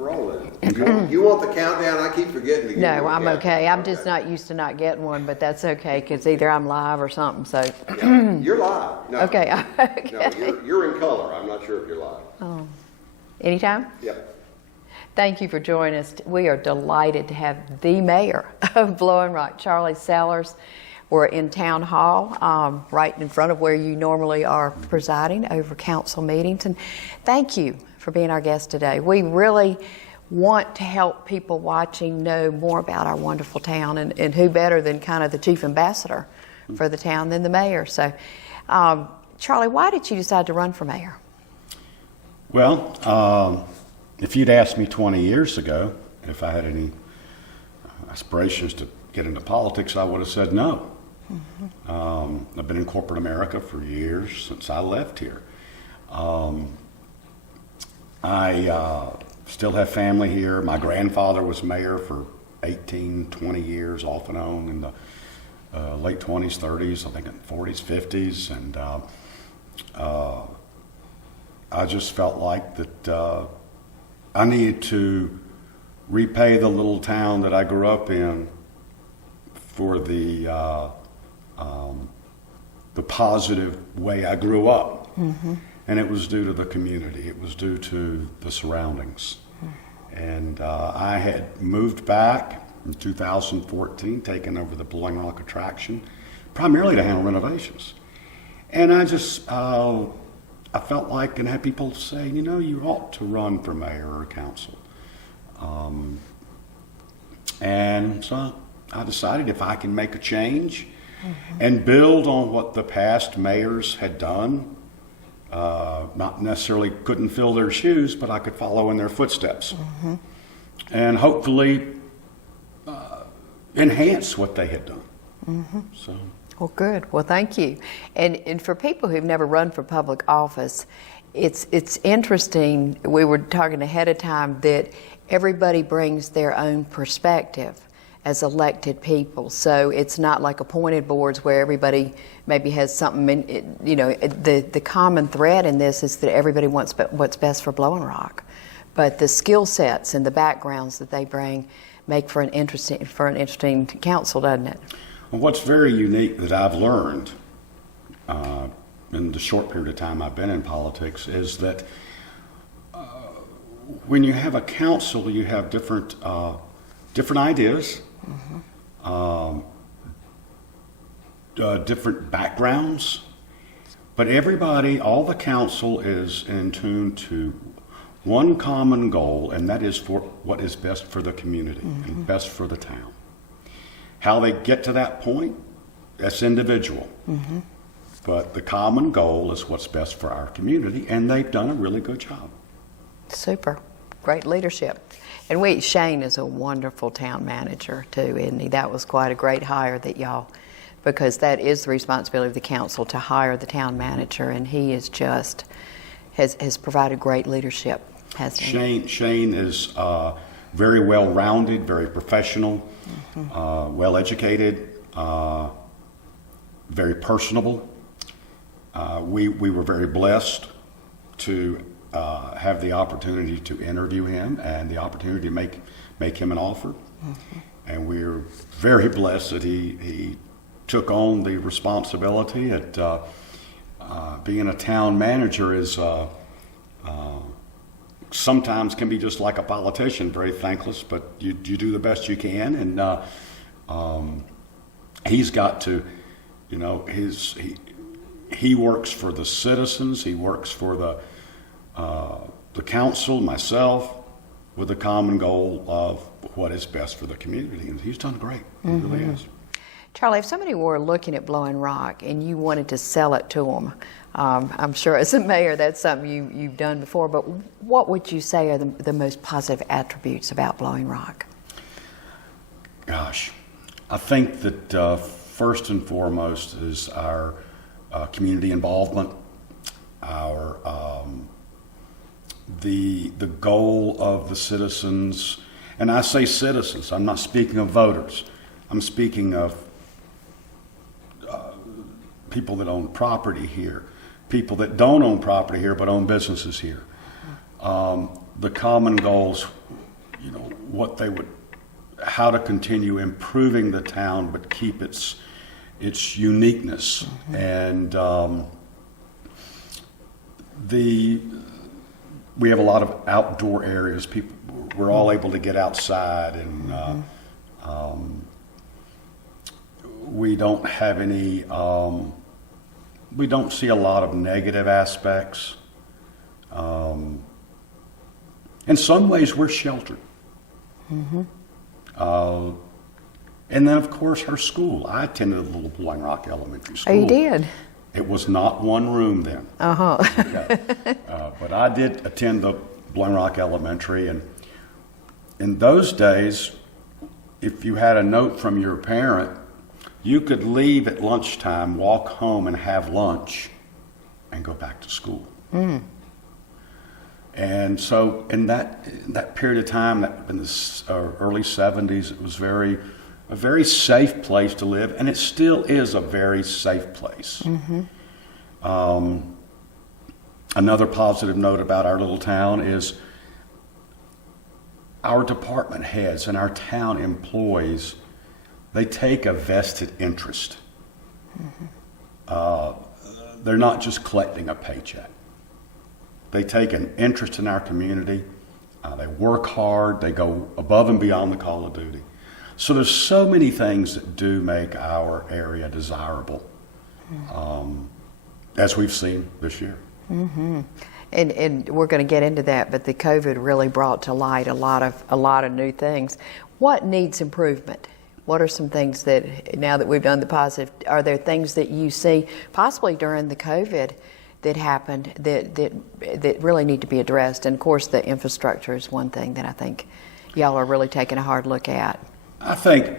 rolling. You want the countdown? I keep forgetting to give you No, a I'm countdown. okay. I'm just not used to not getting one, but that's okay because either I'm live or something. So Yeah, you're live. No, okay, no, you're in color. I'm not sure if you're live. Oh, anytime. Yep. Thank you for joining us. We are delighted to have the mayor of Blowing Rock, CharlieSellers. We're in Town Hall, right in front of where you normally are presiding over council meetings. And thank you for being our guest today. We really want to help people watching know more about our wonderful town, and who better than kind of the chief ambassador for the town than the mayor. So, Charlie, why did you decide to run for mayor? Well, if you'd asked me 20 years ago if I had any aspirations to get into politics, I would have said no. I've been in corporate America for years, since I left here. I still have family here. My grandfather was mayor for 18, 20 years, off and on, in the late 20s, 30s, I think in the 40s, 50s. And I just felt like that I needed to repay the little town that I grew up in for the positive way I grew up. And it was due to the community. It was due to the surroundings. And I had moved back in 2014, taken over the Blowing Rock attraction, primarily to handle renovations. And I just, I felt like, and had people say, you know, you ought to run for mayor or council. And so I decided if I can make a change and build on what the past mayors had done, not necessarily couldn't fill their shoes, but I could follow in their footsteps and hopefully enhance what they had done. So. Well, good. Well, thank you. And for people who've never run for public office, it's interesting. We were talking ahead of time that everybody brings their own perspective as elected people. So it's not like appointed boards where everybody maybe has something, you know, the common thread in this is that everybody wants what's best for Blowing Rock. But the skill sets and the backgrounds that they bring make for an interesting council, doesn't it? Well, what's very unique that I've learned in the short period of time I've been in politics is that when you have a council, you have different ideas, different backgrounds, but everybody, all the council is in tune to one common goal, and that is for what is best for the community and best for the town. How they get to that point, that's individual. But the common goal is what's best for our community, and they've done a really good job. Super. Great leadership. And Shane is a wonderful town manager too, isn't he? That was quite a great hire that y'all, because that is the responsibility of the council to hire the town manager, and he is just, has provided great leadership, hasn't he? Shane is very well-rounded, very professional, well-educated, very personable. We were very blessed to have the opportunity to interview him and the opportunity to make him an offer. And we're very blessed that he took on the responsibility at being a town manager is sometimes can be just like a politician, very thankless, but you do the best you can. And he's got to, you know, he works for the citizens, he works for the council, myself, with the common goal of what is best for the community. And he's done great, he really has. Charlie, if somebody were looking at Blowing Rock and you wanted to sell it to them, I'm sure as a mayor that's something you've done before, but what would you say are the most positive attributes about Blowing Rock? Gosh, I think that first and foremost is our community involvement, our the goal of the citizens, and I say citizens, I'm not speaking of voters, I'm speaking of people that own property here, people that don't own property here but own businesses here. The common goals how to continue improving the town but keep its uniqueness. And we have a lot of outdoor areas. We're all able to get outside, and we don't have any. We don't see a lot of negative aspects. In some ways, we're sheltered. And then, of course, her school. I attended a little Blowing Rock Elementary School. Oh, you did? It was not one room then. Okay. But I did attend the Blowing Rock Elementary, and in those days, if you had a note from your parent, you could leave at lunchtime, walk home, and have lunch, and go back to school. And so, in that period of time, in the early '70s, it was a very safe place to live, and it still is a very safe place. Another positive note about our little town is our department heads and our town employees, they take a vested interest. They're not just collecting a paycheck. They take an interest in our community. They work hard. They go above and beyond the call of duty. So there's so many things that do make our area desirable, as we've seen this year. And we're going to get into that, but the COVID really brought to light a lot of new things. What needs improvement? What are some things that, now that we've done the positive, are there things that you see possibly during the COVID that happened that really need to be addressed? And of course, the infrastructure is one thing that I think y'all are really taking a hard look at. I think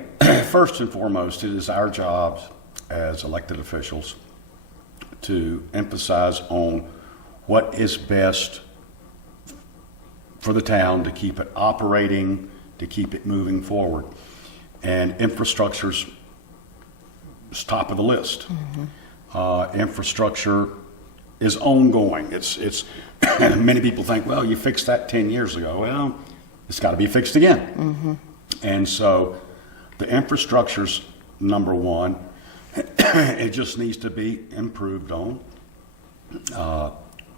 first and foremost, it is our jobs as elected officials to emphasize on what is best for the town to keep it operating, to keep it moving forward. And infrastructure's top of the list. Infrastructure is ongoing. It's many people think, well, you fixed that 10 years ago. Well, it's got to be fixed again. And so the infrastructure's number one. It just needs to be improved on,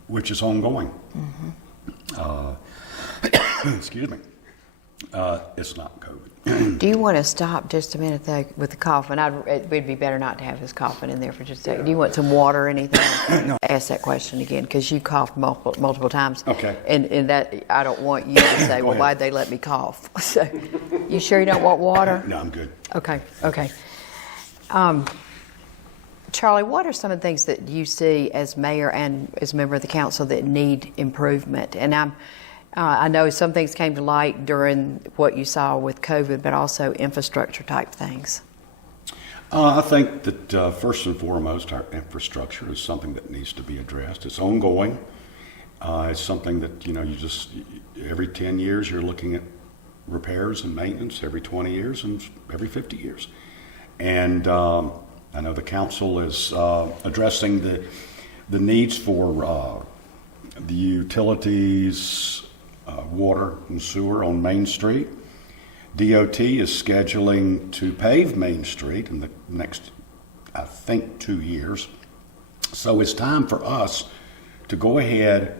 which is ongoing. Excuse me. It's not COVID. Do you want to stop just a minute though with the coughing? It would be better not to have his coughing in there for just a second. Do you want some water or anything? No. Ask that question again because you coughed multiple times. Okay. And that I don't want you to say, well, ahead. why'd they let me cough? So, you sure you don't want water? No, I'm good. Okay. Charlie, what are some of the things that you see as mayor and as member of the council that need improvement? And I know some things came to light during what you saw with COVID, but also infrastructure type things. I think that first and foremost, our infrastructure is something that needs to be addressed. It's ongoing. It's something that, you just, every 10 years you're looking at repairs and maintenance, every 20 years and every 50 years. And I know the council is addressing the needs for the utilities, water and sewer on Main Street. DOT is scheduling to pave Main Street in the next, I think, 2 years. So it's time for us to go ahead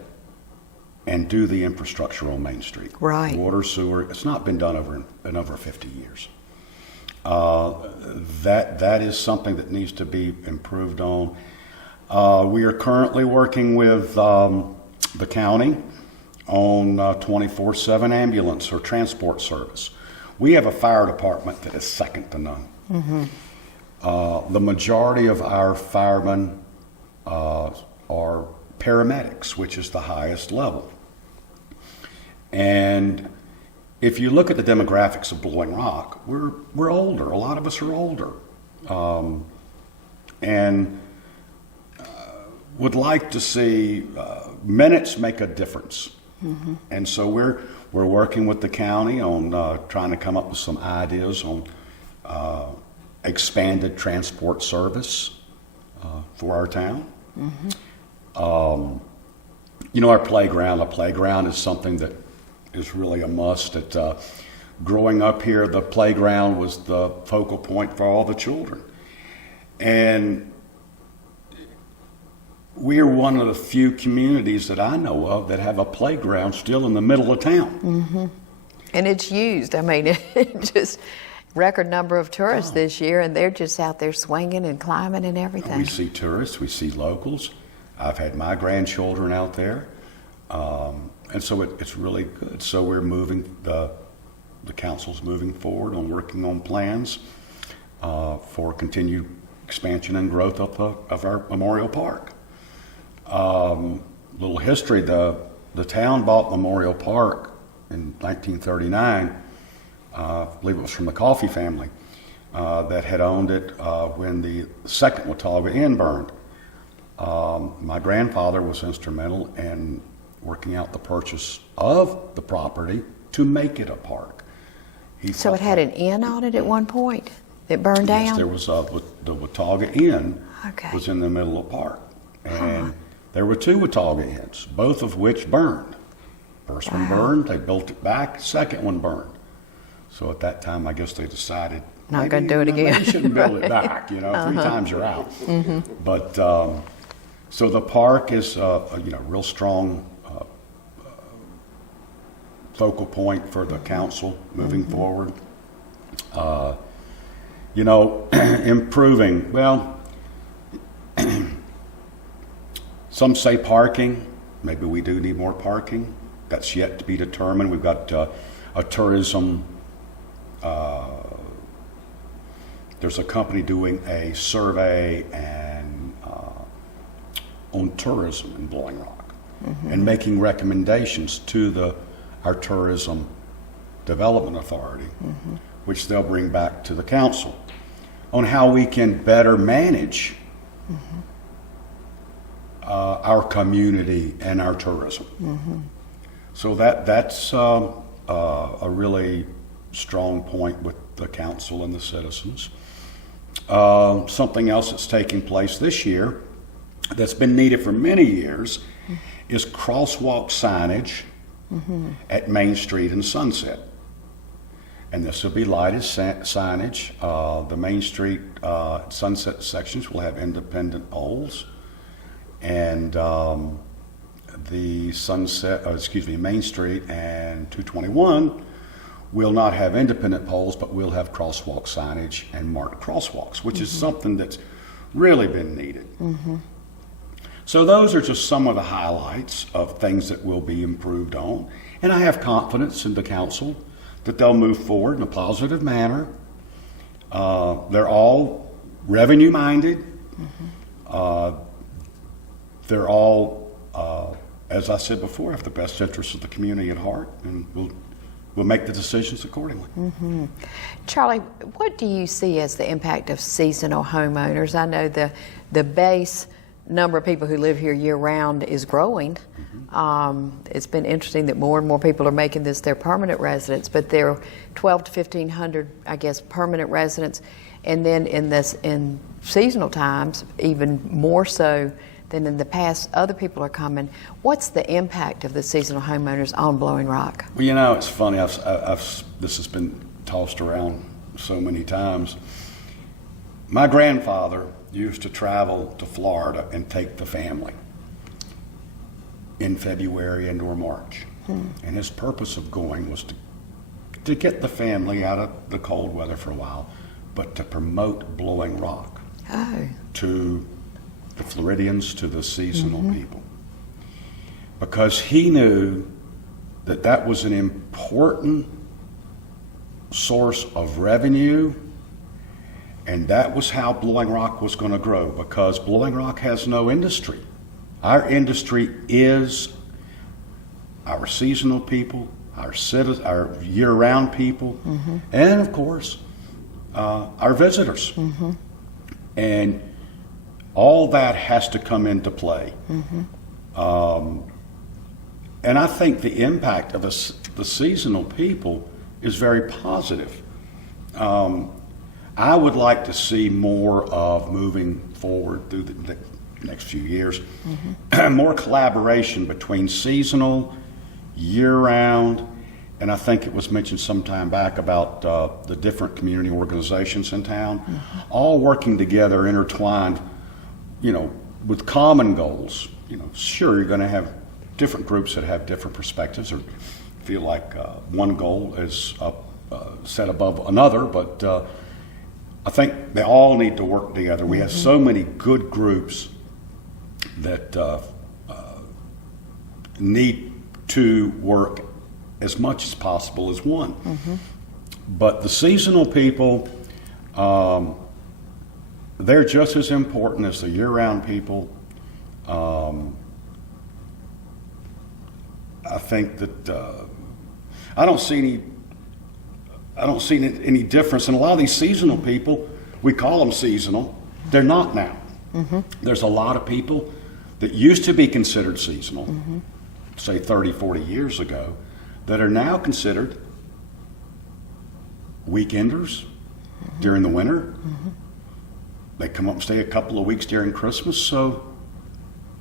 and do the infrastructure on Main Street. Right. Water, sewer, it's not been done in over 50 years. That is something that needs to be improved on. We are currently working with the county on 24/7 ambulance or transport service. We have a fire department that is second to none. The majority of our firemen are paramedics, which is the highest level. And if you look at the demographics of Blowing Rock, we're older. A lot of us are older, and would like to see minutes make a difference. And so we're working with the county on trying to come up with some ideas on expanded transport service for our town. Our playground is something that is really a must. growing up here, the playground was the focal point for all the children. And we are one of the few communities that I know of that have a playground still in the middle of town. And it's used. I mean, it just record number of tourists this year, and they're just out there swinging and climbing and everything. We see tourists, we see locals. I've had my grandchildren out there, and so it's really good. So we're moving, the council's moving forward on working on plans for continued expansion and growth of our Memorial Park. Little history, the town bought Memorial Park in 1939. I believe it was from the Coffey family that had owned it when the second Watauga Inn burned. My grandfather was instrumental in working out the purchase of the property to make it a park. So it had an inn on it at one point that burned down? Yes, there was the Watauga Inn was in the middle of the park. And there were two Watauga Inns, both of which burned. First one burned, they built it back, second one burned. So at that time, I guess they decided not going to do it again. Maybe you shouldn't build it back, 3 times you're out. But so the park is a real strong focal point for the council moving forward. Improving, well, some say parking. Maybe we do need more parking. That's yet to be determined. We've got a tourism, there's a company doing a survey on tourism in Blowing Rock and making recommendations to our tourism development authority, which they'll bring back to the council on how we can better manage our community and our tourism. So that's a really strong point with the council and the citizens. Something else that's taking place this year that's been needed for many years is crosswalk signage at Main Street and Sunset. And this will be lighted signage. The Main Street Sunset sections will have independent poles, and the Main Street and 221 will not have independent poles, but we'll have crosswalk signage and marked crosswalks, which is something that's really been needed. So those are just some of the highlights of things that will be improved on. And I have confidence in the council that they'll move forward in a positive manner. They're all revenue minded. They're all, as I said before, have the best interests of the community at heart, and we'll make the decisions accordingly. Charlie, what do you see as the impact of seasonal homeowners? I know the base number of people who live here year-round is growing. It's been interesting that more and more people are making this their permanent residence, but there are 1,200 to 1,500, I guess, permanent residents, and then in seasonal times, even more so than in the past, other people are coming. What's the impact of the seasonal homeowners on Blowing Rock? Well, it's funny. This has been tossed around so many times. My grandfather used to travel to Florida and take the family in February and or March. And his purpose of going was to get the family out of the cold weather for a while, but to promote Blowing Rock to the Floridians, to the seasonal people. Because he knew that was an important source of revenue, and that was how Blowing Rock was going to grow, because Blowing Rock has no industry. Our industry is our seasonal people, our year-round people, and of course, our visitors. And all that has to come into play. And I think the impact of the seasonal people is very positive. I would like to see more of, moving forward through the next few years, more collaboration between seasonal, year-round, and I think it was mentioned some time back about the different community organizations in town, all working together, intertwined, with common goals. Sure, you're going to have different groups that have different perspectives or feel like one goal is set above another, but I think they all need to work together. We have so many good groups that need to work as much as possible as one. But the seasonal people, they're just as important as the year-round people. I think that I don't see any difference. And a lot of these seasonal people, we call them seasonal. They're not now. There's a lot of people that used to be considered seasonal, say 30, 40 years ago, that are now considered weekenders during the winter. They come up and stay a couple of weeks during Christmas. So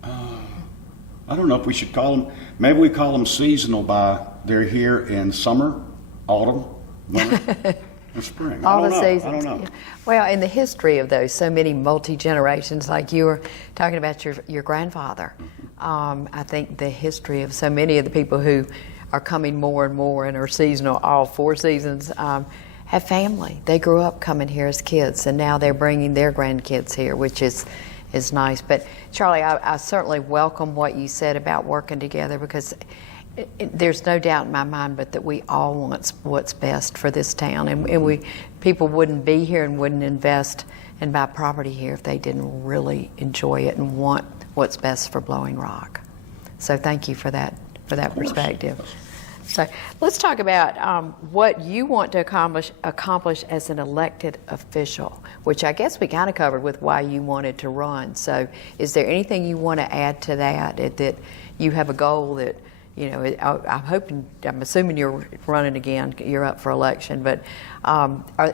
I don't know if we should call them, maybe we call them seasonal by they're here in summer, autumn, winter, and spring. All I the don't know. seasons. I don't know. Yeah. Well, in the history of those, so many multi-generations, like you were talking about your grandfather, I think the history of so many of the people who are coming more and more and are seasonal all 4 seasons have family. They grew up coming here as kids, and now they're bringing their grandkids here, which is nice. But Charlie, I certainly welcome what you said about working together, because there's no doubt in my mind but that we all want what's best for this town, and people wouldn't be here and wouldn't invest and buy property here if they didn't really enjoy it and want what's best for Blowing Rock. So thank you for that perspective. So let's talk about what you want to accomplish as an elected official, which I guess we kind of covered with why you wanted to run. So is there anything you want to add to that you have a goal that, I'm assuming you're running again, you're up for election, but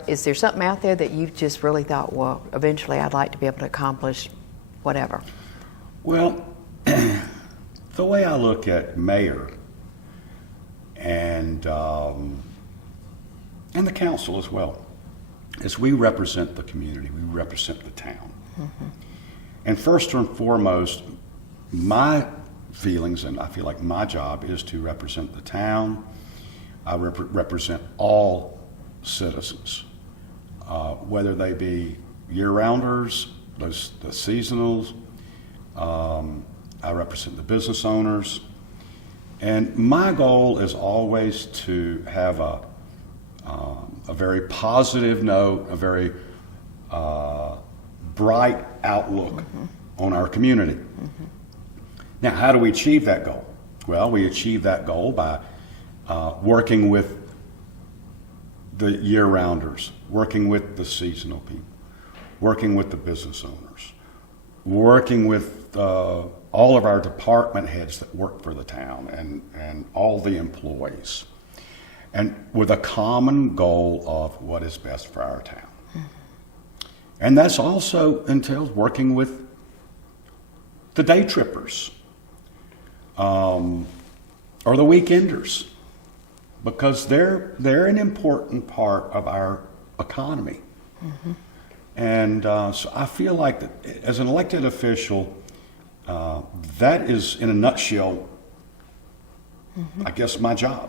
is there something out there that you've just really thought, well, eventually I'd like to be able to accomplish whatever? Well, the way I look at mayor and the council as well is we represent the community, we represent the town. And first and foremost, my feelings, and I feel like my job is to represent the town. I represent all citizens, whether they be year-rounders, the seasonals. I represent the business owners. And my goal is always to have a very positive note, a very bright outlook on our community. Now, how do we achieve that goal? Well, we achieve that goal by working with the year-rounders, working with the seasonal people, working with the business owners, working with all of our department heads that work for the town and all the employees, and with a common goal of what is best for our town. And that's also entails working with the day trippers or the weekenders, because they're an important part of our economy. And so I feel like that as an elected official, that is, in a nutshell, I guess, my job.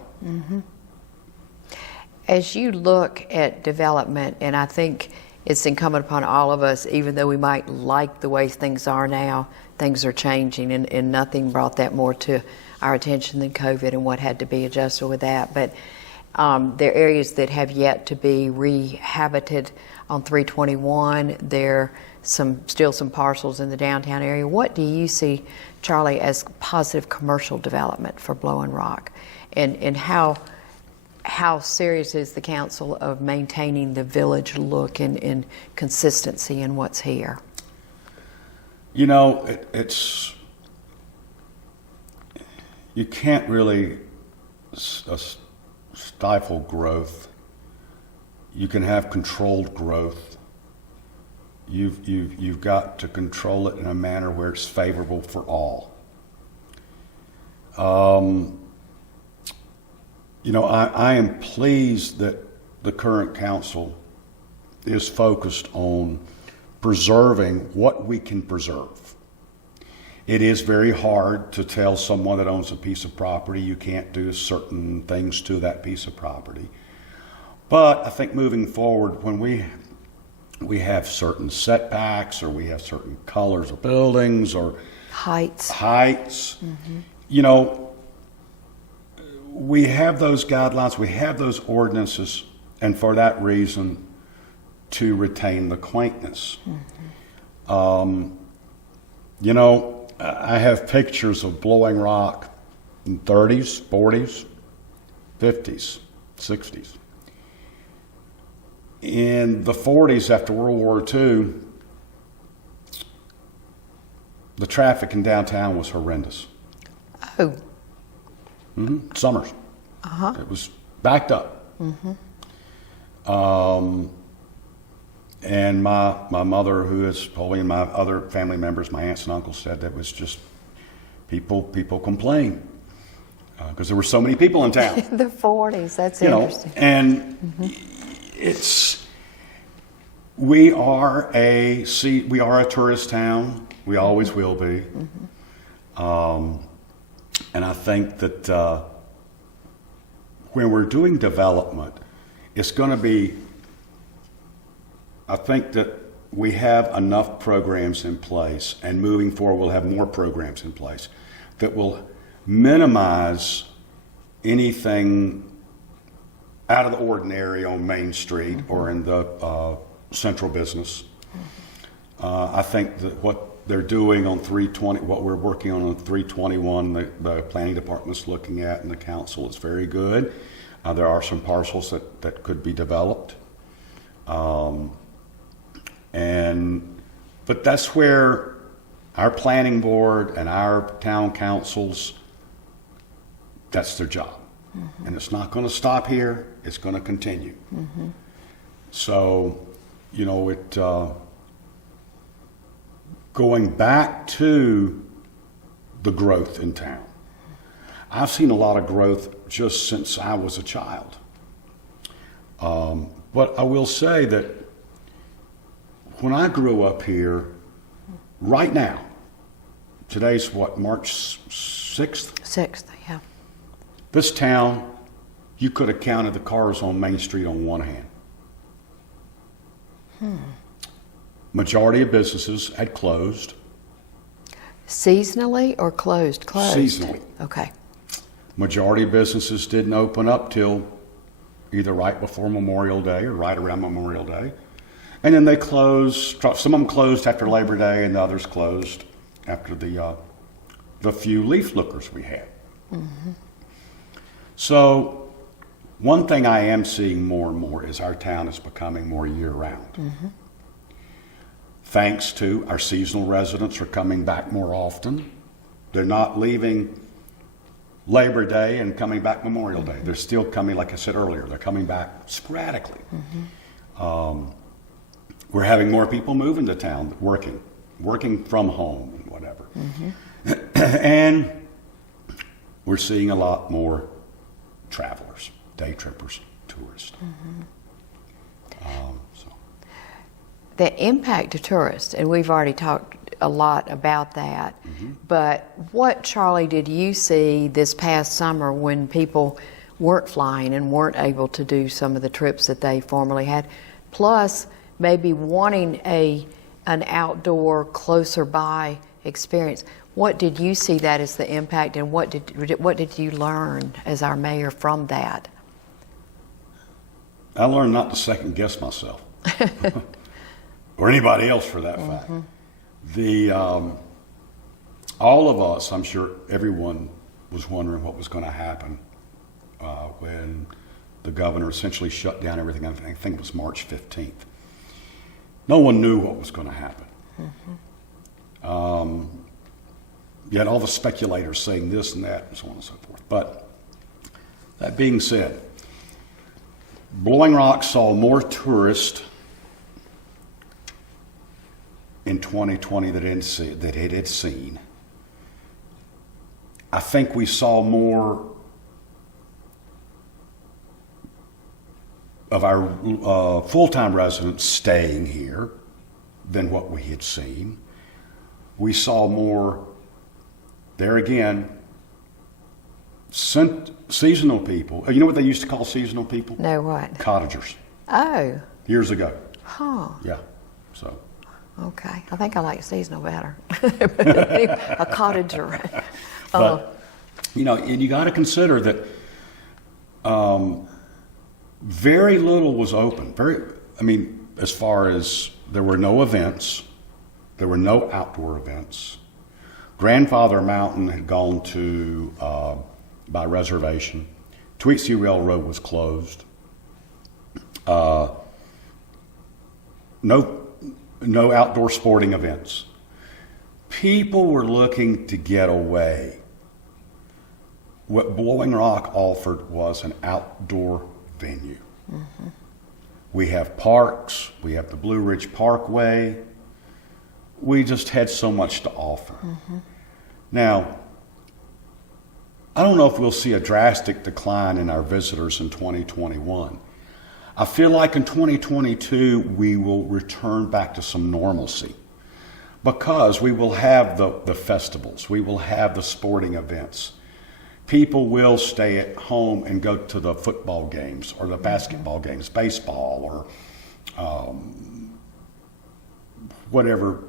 As you look at development, and I think it's incumbent upon all of us, even though we might like the way things are now, things are changing, and nothing brought that more to our attention than COVID and what had to be adjusted with that. But there are areas that have yet to be rehabited on 321. There are still some parcels in the downtown area. What do you see, Charlie, as positive commercial development for Blowing Rock? And how serious is the council of maintaining the village look and consistency in what's here? It's you can't really stifle growth. You can have controlled growth. You've got to control it in a manner where it's favorable for all. I am pleased that the current council is focused on preserving what we can preserve. It is very hard to tell someone that owns a piece of property you can't do certain things to that piece of property. But I think moving forward, when we have certain setbacks, or we have certain colors of buildings, or Heights. We have those guidelines, we have those ordinances, and for that reason, to retain the quaintness. I have pictures of Blowing Rock in 30s, 40s, 50s, 60s. In the 40s, after World War II, the traffic in downtown was horrendous. Oh. Summers. It was backed up. And my mother, who is probably, and my other family members, my aunts and uncles, said that was just people complain because there were so many people in town. The 40s, that's interesting. And we are a tourist town. We always will be. And I think that when we're doing development, it's going to be, I think that we have enough programs in place, and moving forward we'll have more programs in place that will minimize anything out of the ordinary on Main Street or in the central business. I think that what they're doing on 320, what we're working on 321, the planning department's looking at, and the council, is very good. There are some parcels that could be developed. But that's where our planning board and our town councils, that's their job. And it's not going to stop here, it's going to continue. So, going back to the growth in town, I've seen a lot of growth just since I was a child. But I will say that when I grew up here, right now, today's what, March 6th? 6th, yeah. This town, you could have counted the cars on Main Street on one hand. Majority of businesses had closed. Seasonally or closed? Closed. Seasonally. Okay. Majority of businesses didn't open up till either right before Memorial Day or right around Memorial Day. And then they closed, some of them closed after Labor Day, and the others closed after the few leaf lookers we had. So one thing I am seeing more and more is our town is becoming more year-round. Thanks to our seasonal residents are coming back more often. They're not leaving Labor Day and coming back Memorial Day. They're still coming, like I said earlier, they're coming back sporadically. We're having more people move into town, working from home and whatever. And we're seeing a lot more travelers, day trippers, tourists. The impact to tourists, and we've already talked a lot about that, but what, Charlie, did you see this past summer when people weren't flying and weren't able to do some of the trips that they formerly had, plus maybe wanting an outdoor, closer by experience? What did you see that as the impact, and what did you learn as our mayor from that? I learned not to second guess myself. Or anybody else for that fact. All of us, I'm sure everyone was wondering what was going to happen when the governor essentially shut down everything. I think it was March 15th. No one knew what was going to happen. You had all the speculators saying this and that and so on and so forth. But that being said, Blowing Rock saw more tourists in 2020 that it had seen. I think we saw more of our full-time residents staying here than what we had seen. We saw more, there again, seasonal people. You know what they used to call seasonal people? No, what? Cottagers. Oh. Years ago. Huh. Yeah. So. Okay. I think I like seasonal better. But anyway, a cottager. But, you know, and you got to consider that very little was open. As far as there were no events, there were no outdoor events. Grandfather Mountain had gone to by reservation. Tweetsie Railroad was closed. No outdoor sporting events. People were looking to get away. What Blowing Rock offered was an outdoor venue. Mm-hmm. We have parks. We have the Blue Ridge Parkway. We just had so much to offer. Mm-hmm. Now, I don't know if we'll see a drastic decline in our visitors in 2021. I feel like in 2022, we will return back to some normalcy because we will have the festivals. We will have the sporting events. People will stay at home and go to the football games or the basketball games, baseball, or whatever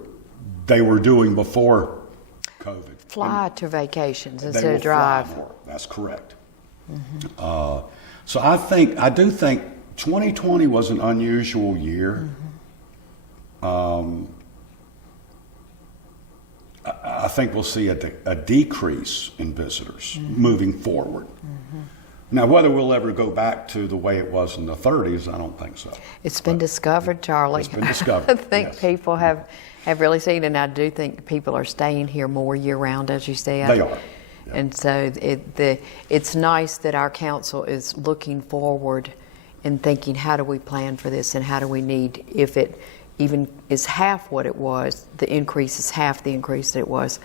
they were doing before COVID. Fly to vacations They instead will of drive. fly more. That's correct. Mm-hmm. So I do think 2020 was an unusual year. Mm-hmm. I think we'll see a decrease in visitors moving forward. Mm-hmm. Now, whether we'll ever go back to the way it was in the 30s, I don't think so. It's been discovered, Charlie. It's been discovered. I think yes. people have really seen it, and I do think people are staying here more year-round, as you said. They are. Yeah. And so it's nice that our council is looking forward and thinking, how do we plan for this, and how do we need, if it even is half what it was, the increase is half the increase that it was,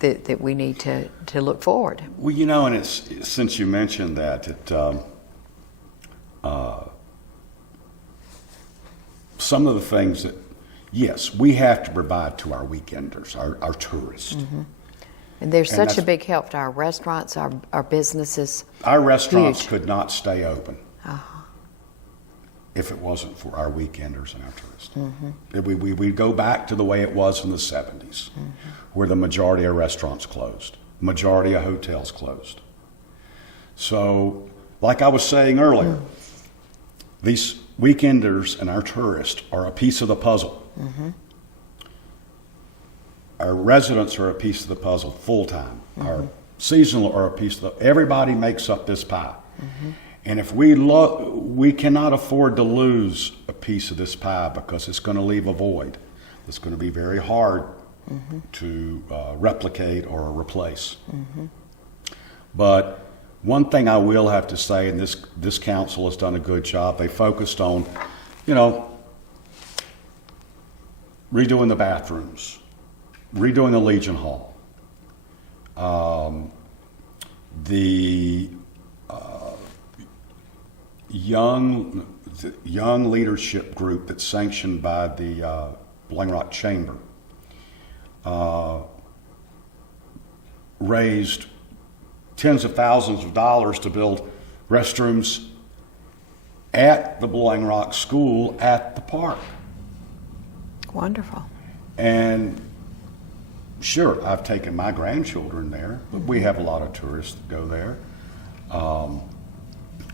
that we need to look forward. Well, you know, and it's since you mentioned that, some of the things that, yes, we have to provide to our weekenders, our tourists. Mm-hmm. And there's such a big help to our restaurants, our businesses. Our restaurants Huge. could not stay open Uh-huh. if it wasn't for our weekenders and our tourists. Mm-hmm. We'd go back to the way it was in the 70s, where the majority of restaurants closed, majority of hotels closed. So, like I was saying earlier, these weekenders and our tourists are a piece of the puzzle. Mm-hmm. Our residents are a piece of the puzzle full-time. Mm-hmm. Our seasonal are a piece of everybody makes up this pie. Mm-hmm. And if we cannot afford to lose a piece of this pie because it's going to leave a void. It's going to be very hard to replicate or replace. Mm-hmm. But one thing I will have to say, and this council has done a good job, they focused on, redoing the bathrooms, redoing the Legion Hall, the young leadership group that's sanctioned by the Blowing Rock Chamber raised tens of thousands of dollars to build restrooms at the Blowing Rock School at the park. Wonderful. And sure, I've taken my grandchildren there, but we have a lot of tourists that go there.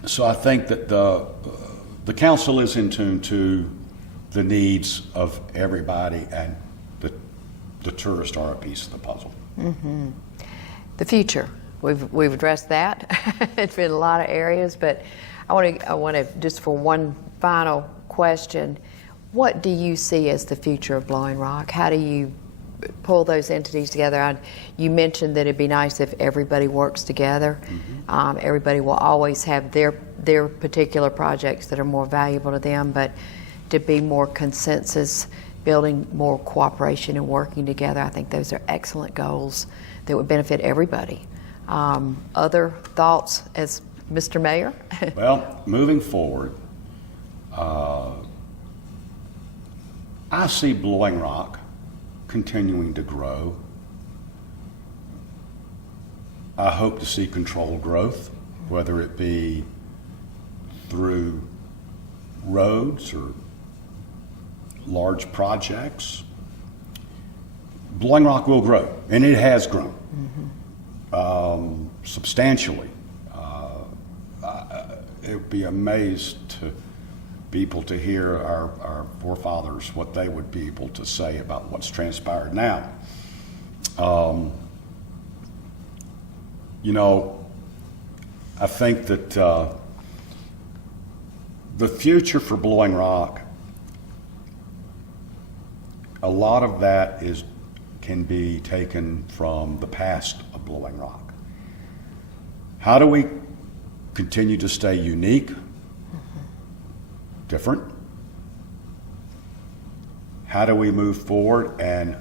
So I think that the council is in tune to the needs of everybody, and the tourists are a piece of the puzzle. Mm-hmm. The future, we've addressed that. It's been a lot of areas, but I want to just for one final question, what do you see as the future of Blowing Rock? How do you pull those entities together? You mentioned that it'd be nice if everybody works together. Mm-hmm. Everybody will always have their particular projects that are more valuable to them, but to be more consensus, building more cooperation and working together, I think those are excellent goals that would benefit everybody. Other thoughts as Mr. Mayor? Well, moving forward, I see Blowing Rock continuing to grow. I hope to see controlled growth, whether it be through roads or large projects. Blowing Rock will grow, and it has grown substantially. It would be amazed to people to hear our forefathers, what they would be able to say about what's transpired now. You know, I think that the future for Blowing Rock, a lot of that can be taken from the past of Blowing Rock. How do we continue to stay unique, different? How do we move forward and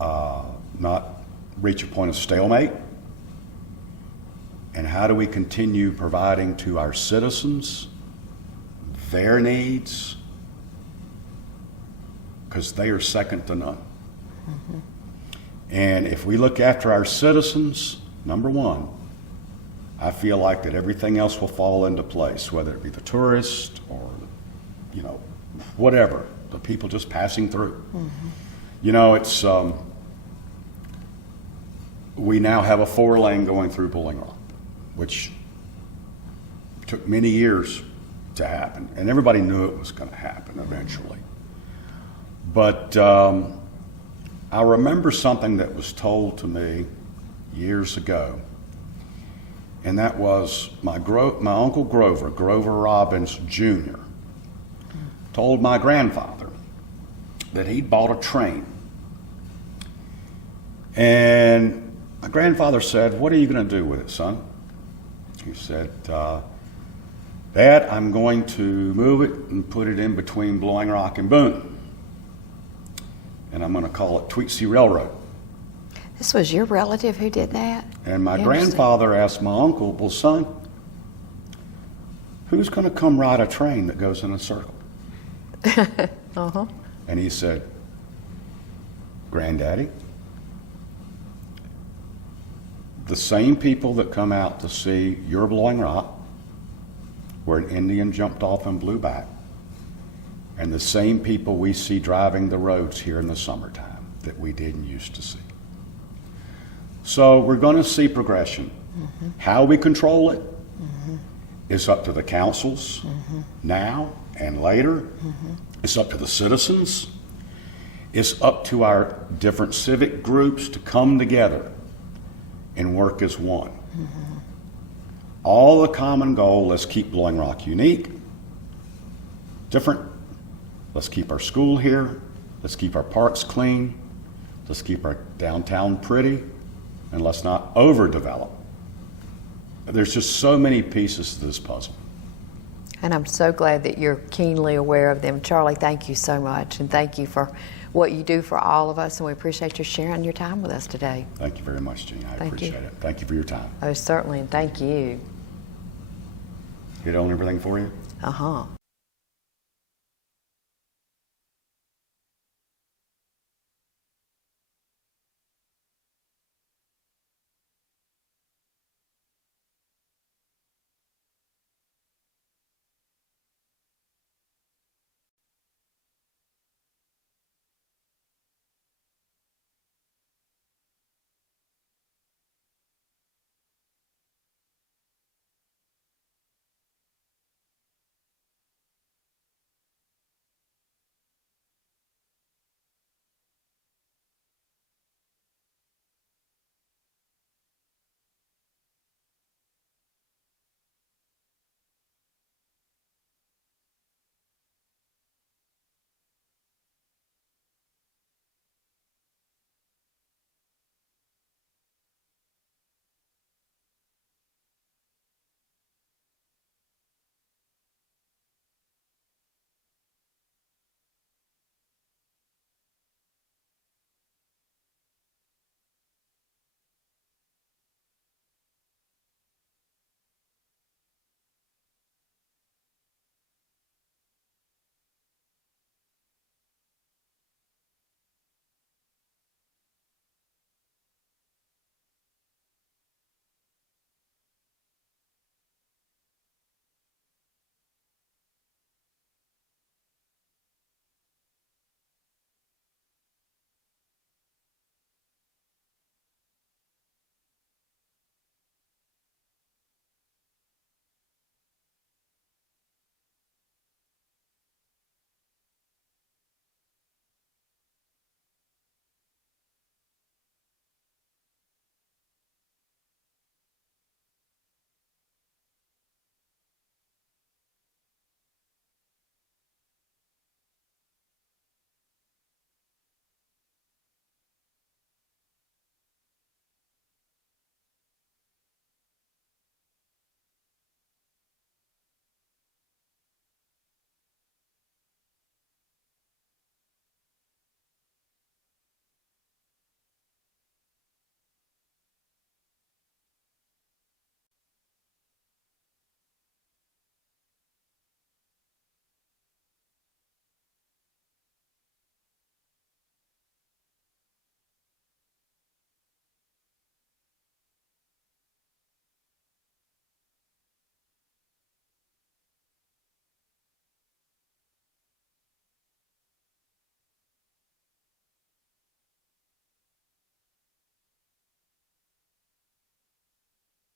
not reach a point of stalemate? And how do we continue providing to our citizens their needs? Because they are second to none. And if we look after our citizens, number one, I feel like that everything else will fall into place, whether it be the tourist or, you know, whatever, the people just passing through. You know, it's, we now have a 4-lane going through Blowing Rock, which took many years to happen, and everybody knew it was going to happen eventually. But I remember something that was told to me years ago, and that was my Uncle Grover Robbins Jr., told my grandfather that he'd bought a train. And my grandfather said, "What are you going to do with it, son?" He said, "Dad, I'm going to move it and put it in between Blowing Rock and Boone. And I'm going to call it Tweetsie Railroad." This was your relative who did that? And my grandfather asked my uncle, "Well, son, who's going to come ride a train that goes in a circle?" And he said, "Granddaddy, the same people that come out to see your Blowing Rock, where an Indian jumped off and blew back, and the same people we see driving the roads here in the summertime that we didn't used to see." So we're going to see progression. How we control it is up to the councils now and later. It's up to the citizens. It's up to our different civic groups to come together and work as one. All the common goal, let's keep Blowing Rock unique, different. Let's keep our school here. Let's keep our parks clean. Let's keep our downtown pretty. And let's not overdevelop. There's just so many pieces to this puzzle. And I'm so glad that you're keenly aware of them. Charlie, thank you so much. And thank you for what you do for all of us. And we appreciate you sharing your time with us today. Thank you very much, Jean. I Thank appreciate you. it. Thank you for your time. Oh, certainly. And thank you. Hit on everything for you? Uh-huh.